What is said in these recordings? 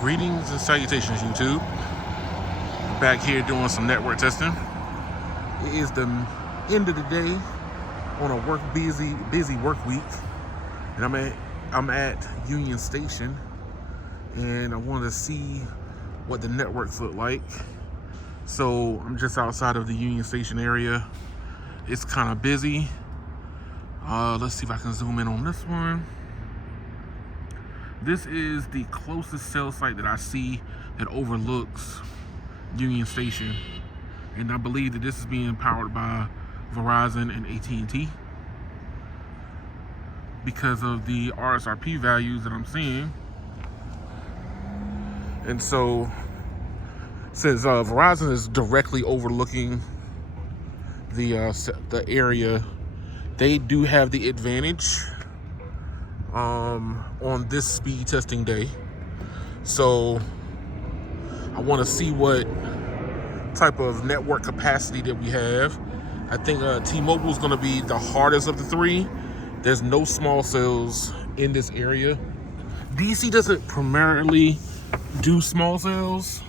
Greetings and salutations, YouTube. Back here doing some network testing. It is the end of the day on a busy work week, and I'm at Union Station, and I want to see what the networks look like. So I'm just outside of the Union Station area. It's kind of busy. Let's see if I can zoom in on this one. This is the closest cell site that I see that overlooks Union Station. And I believe that this is being powered by Verizon and AT&T because of the RSRP values that I'm seeing. And so, since Verizon is directly overlooking the area, they do have the advantage on this speed testing day. So I want to see what type of network capacity that we have. I think T-Mobile is going to be the hardest of the three. There's no small cells in this area. DC doesn't primarily do small cells.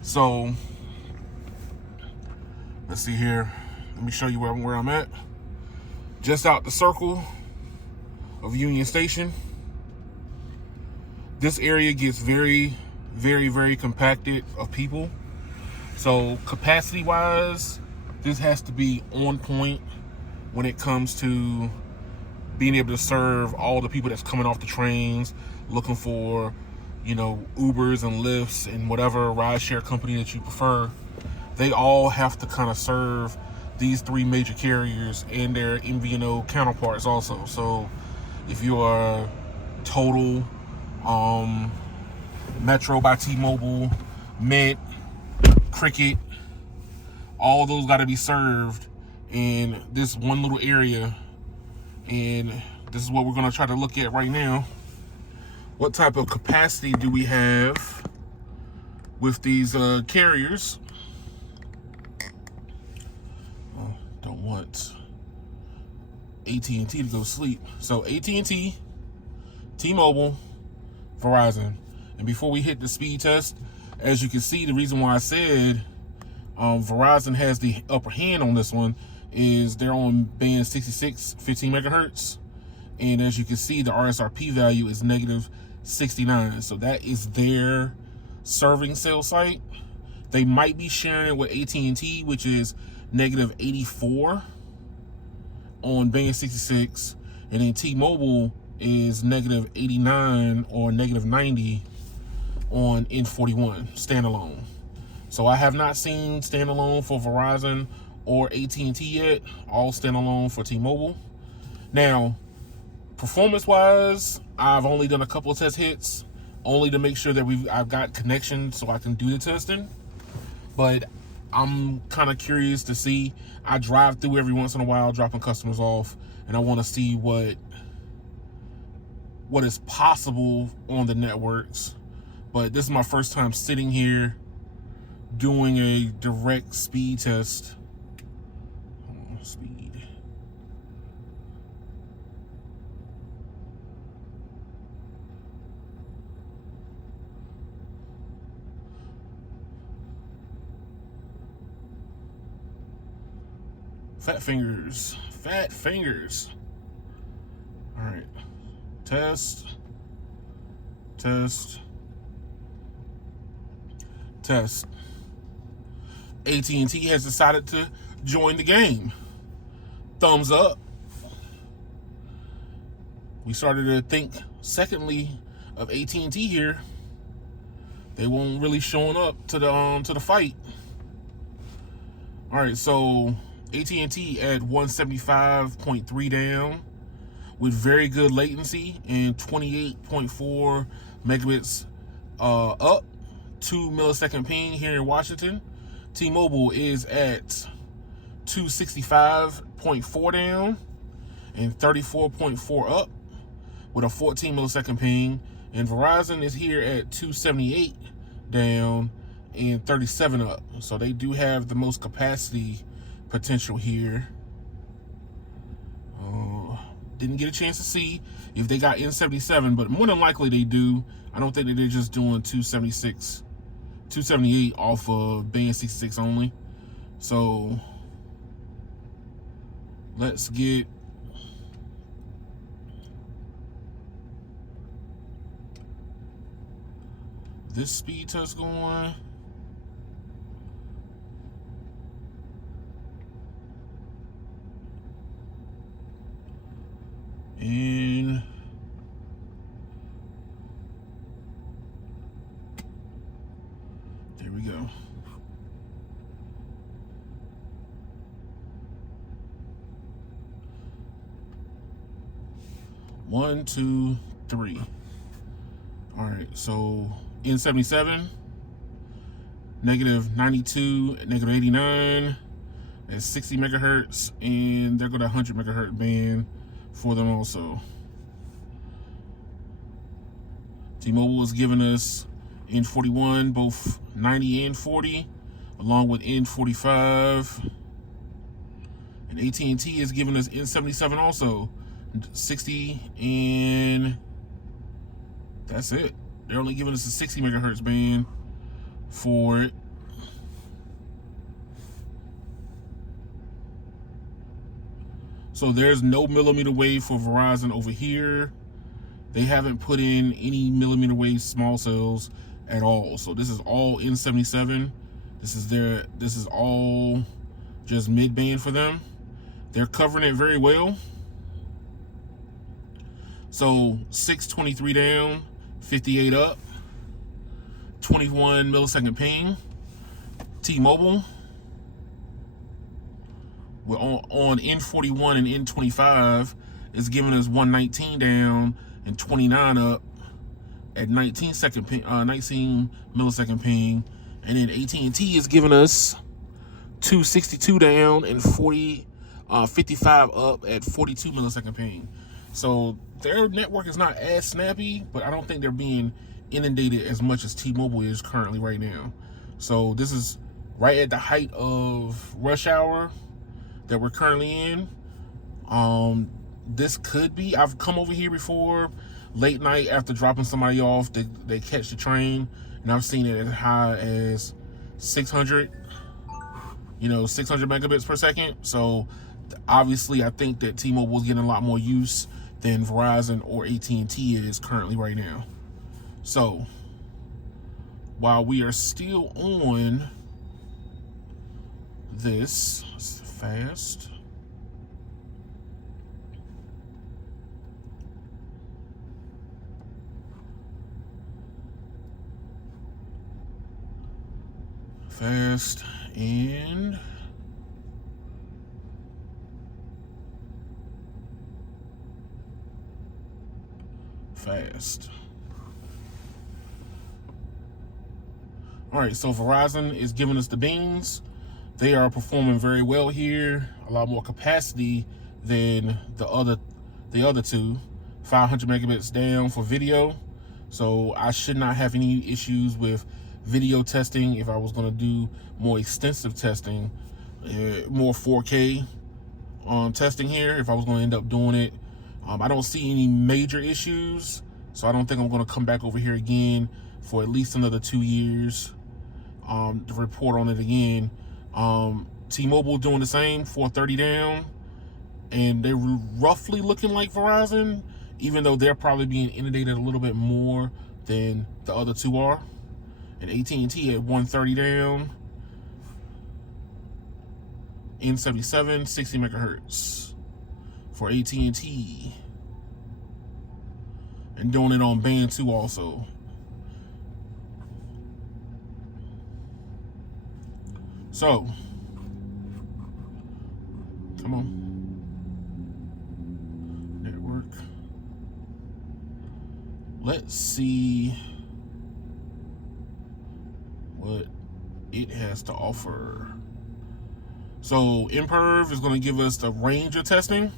So let's see here. Let me show you where I'm at. Just out the circle of Union Station. This area gets very compacted of people. So capacity wise, this has to be on point when it comes to being able to serve all the people that's coming off the trains, looking for, Ubers and Lyfts and whatever rideshare company that you prefer. They all have to kind of serve these three major carriers and their MVNO counterparts also. So if you are Total, Metro by T-Mobile, Mint, Cricket, all those got to be served in this one little area. And this is what we're going to try to look at right now. What type of capacity do we have with these carriers? Oh, don't want AT&T to go to sleep. So AT&T, T-Mobile, Verizon. And before we hit the speed test, as you can see, the reason why I said Verizon has the upper hand on this one is they're on band 66, 15 megahertz. And as you can see, the RSRP value is negative 69. So that is their serving cell site. They might be sharing it with AT&T, which is negative 84 on band 66. And then T-Mobile is negative 89 or negative 90 on N41 standalone. So I have not seen standalone for Verizon or AT&T yet. All standalone for T-Mobile. Now, performance-wise, I've only done a couple of test hits, only to make sure that I've got connection so I can do the testing. But I'm kind of curious to see. I drive through every once in a while, dropping customers off, and I want to see what is possible on the networks. But this is my first time sitting here doing a direct speed test. Speed. Fat fingers. All right. Test. AT&T has decided to join the game. Thumbs up. We started to think secondly of AT&T here. They won't really showing up to the fight. All right, so AT&T at 175.3 down with very good latency and 28.4 megabits up, 2 millisecond ping here in Washington. T-Mobile is at 265.4 down and 34.4 up with a 14 millisecond ping. And Verizon is here at 278 down and 37 up. So they do have the most capacity potential here. Didn't get a chance to see if they got N77, but more than likely they do. I don't think that they're just doing 276, 278 off of band 66 only. So let's get this speed test going. And there we go. One, two, three. All right, so N77, negative 92, negative 89, at 60 megahertz, and they're got a 100 megahertz band for them also. T-Mobile is giving us N41, both 90 and 40, along with N45. And AT&T is giving us N77 also, 60, and that's it. They're only giving us a 60 megahertz band for it. So there's no millimeter wave for Verizon over here. They haven't put in any millimeter wave small cells at all. So this is all N77. This is all just mid-band for them. They're covering it very well. So 623 down, 58 up, 21 millisecond ping. T-Mobile, we're on N41 and N25 is giving us 119 down and 29 up at 19 millisecond ping, and then AT&T is giving us 262 down and 55 up at 42 millisecond ping. So their network is not as snappy, but I don't think they're being inundated as much as T-Mobile is currently right now. So this is right at the height of rush hour that we're currently in. This could be, I've come over here before late night after dropping somebody off. They catch the train, and I've seen it as high as 600, 600 megabits per second. So obviously I think that T-Mobile is getting a lot more use than Verizon or AT&T is currently right now. So while we are still on this fast, and fast. All right, so Verizon is giving us the beans. They are performing very well here. A lot more capacity than the other two. 500 megabits down for video. So I should not have any issues with video testing if I was going to do more extensive testing, more 4K testing here. If I was going to end up doing it, I don't see any major issues. So I don't think I'm going to come back over here again for at least another 2 years to report on it again. T-Mobile doing the same, 430 down, and they're roughly looking like Verizon, even though they're probably being inundated a little bit more than the other two are. And AT&T at 130 down, N77, 60 megahertz for AT&T, and doing it on band 2 also. So, come on, network. Let's see what it has to offer. So, Imperv is going to give us the range of testing.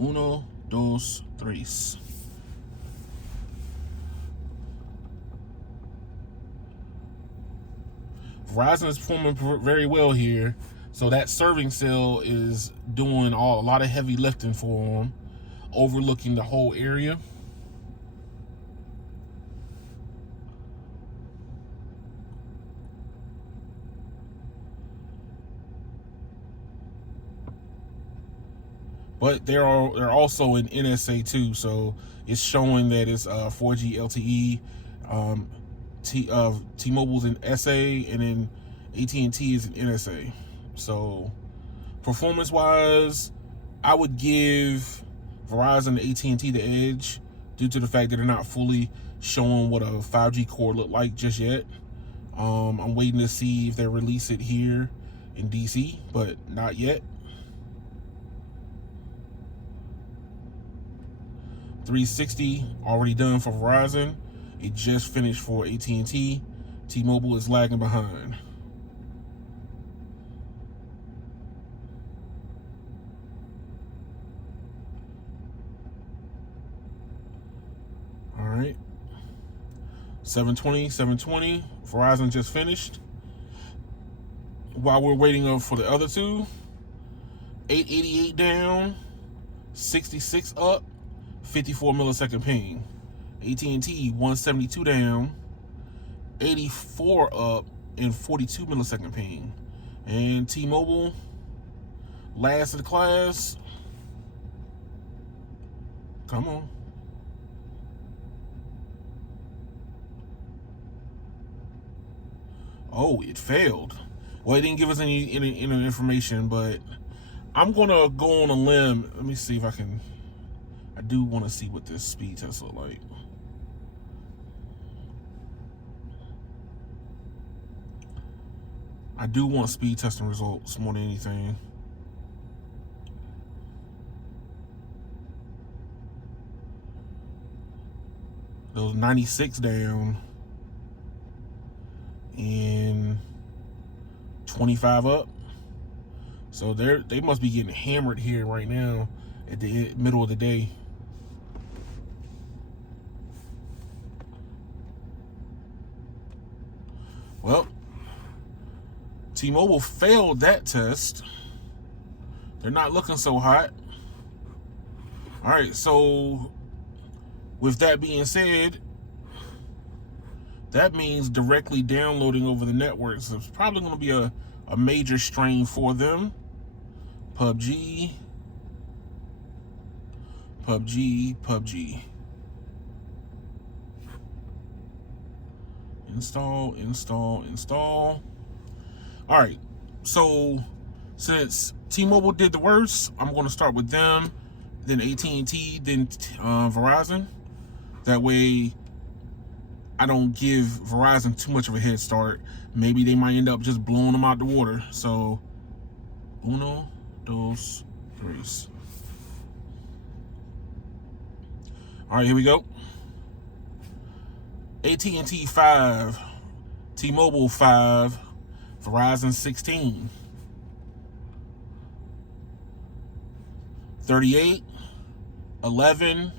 Uno, dos, tres. Verizon is performing very well here. So that serving cell is doing a lot of heavy lifting for them, overlooking the whole area. but they're also in NSA too, so it's showing that it's 4G LTE. T-Mobile's in SA, and then AT&T is in NSA. So performance-wise, I would give Verizon and AT&T the edge due to the fact that they're not fully showing what a 5G core look like just yet. I'm waiting to see if they release it here in DC, but not yet. 360 already done for Verizon. It just finished for AT&T. T-Mobile is lagging behind. All right. 720. Verizon just finished. While we're waiting up for the other two, 888 down, 66 up, 54 millisecond ping. AT&T 172 down, 84 up, and 42 millisecond ping. And T-Mobile, last of the class. Come on. Oh, it failed. Well, it didn't give us any information, but I'm gonna go on a limb. Let me see if I can. I do want to see what this speed test look like. I do want speed testing results more than anything. Those 96 down and 25 up. So they must be getting hammered here right now at the middle of the day. Well, T-Mobile failed that test. They're not looking so hot. All right, so with that being said, that means directly downloading over the network. So it's probably going to be a major strain for them. PUBG. Install. All right, so since T-Mobile did the worst, I'm going to start with them, then AT&T, then Verizon. That way I don't give Verizon too much of a head start. Maybe they might end up just blowing them out the water. So, 1, 2, 3. All right, here we go. AT&T 5, T-Mobile 5, Verizon 16. 38, 11,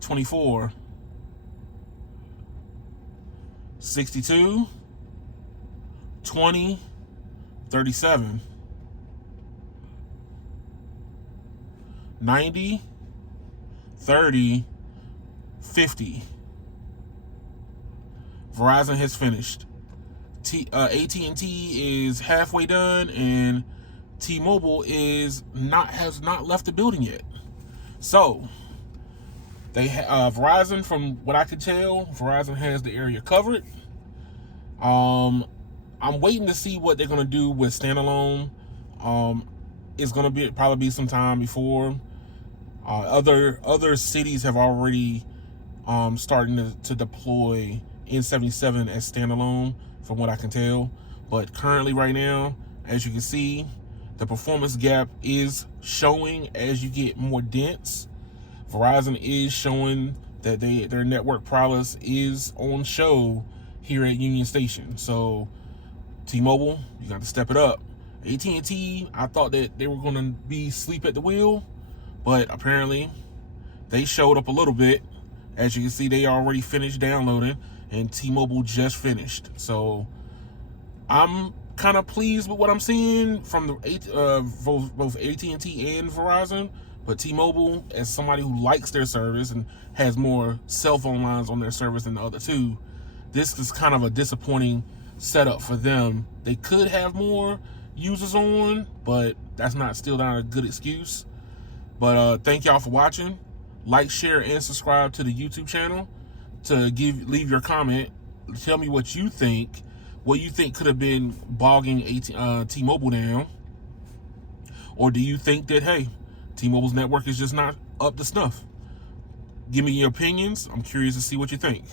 24. 62, 20, 37. 90, 30, 50. Verizon has finished. AT&T is halfway done, and T-Mobile has not left the building yet. So they Verizon, from what I can tell, Verizon has the area covered. I'm waiting to see what they're gonna do with standalone. It's gonna probably be some time before. Other cities have already starting to deploy N77 as standalone, from what I can tell. But currently, right now, as you can see, the performance gap is showing as you get more dense. Verizon is showing that their network prowess is on show here at Union Station. So T-Mobile, you got to step it up. AT&T, I thought that they were going to be asleep at the wheel, but apparently they showed up a little bit. As you can see, they already finished downloading, and T-Mobile just finished. So I'm kind of pleased with what I'm seeing from both AT&T and Verizon. But T-Mobile, as somebody who likes their service and has more cell phone lines on their service than the other two, this is kind of a disappointing setup for them. They could have more users on, but that's still not a good excuse. But thank y'all for watching. Like, share, and subscribe to the YouTube channel. Leave your comment. Tell me what you think. What you think could have been bogging T-Mobile down. Or do you think that, hey, T-Mobile's network is just not up to snuff? Give me your opinions. I'm curious to see what you think.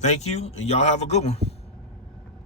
Thank you, and y'all have a good one.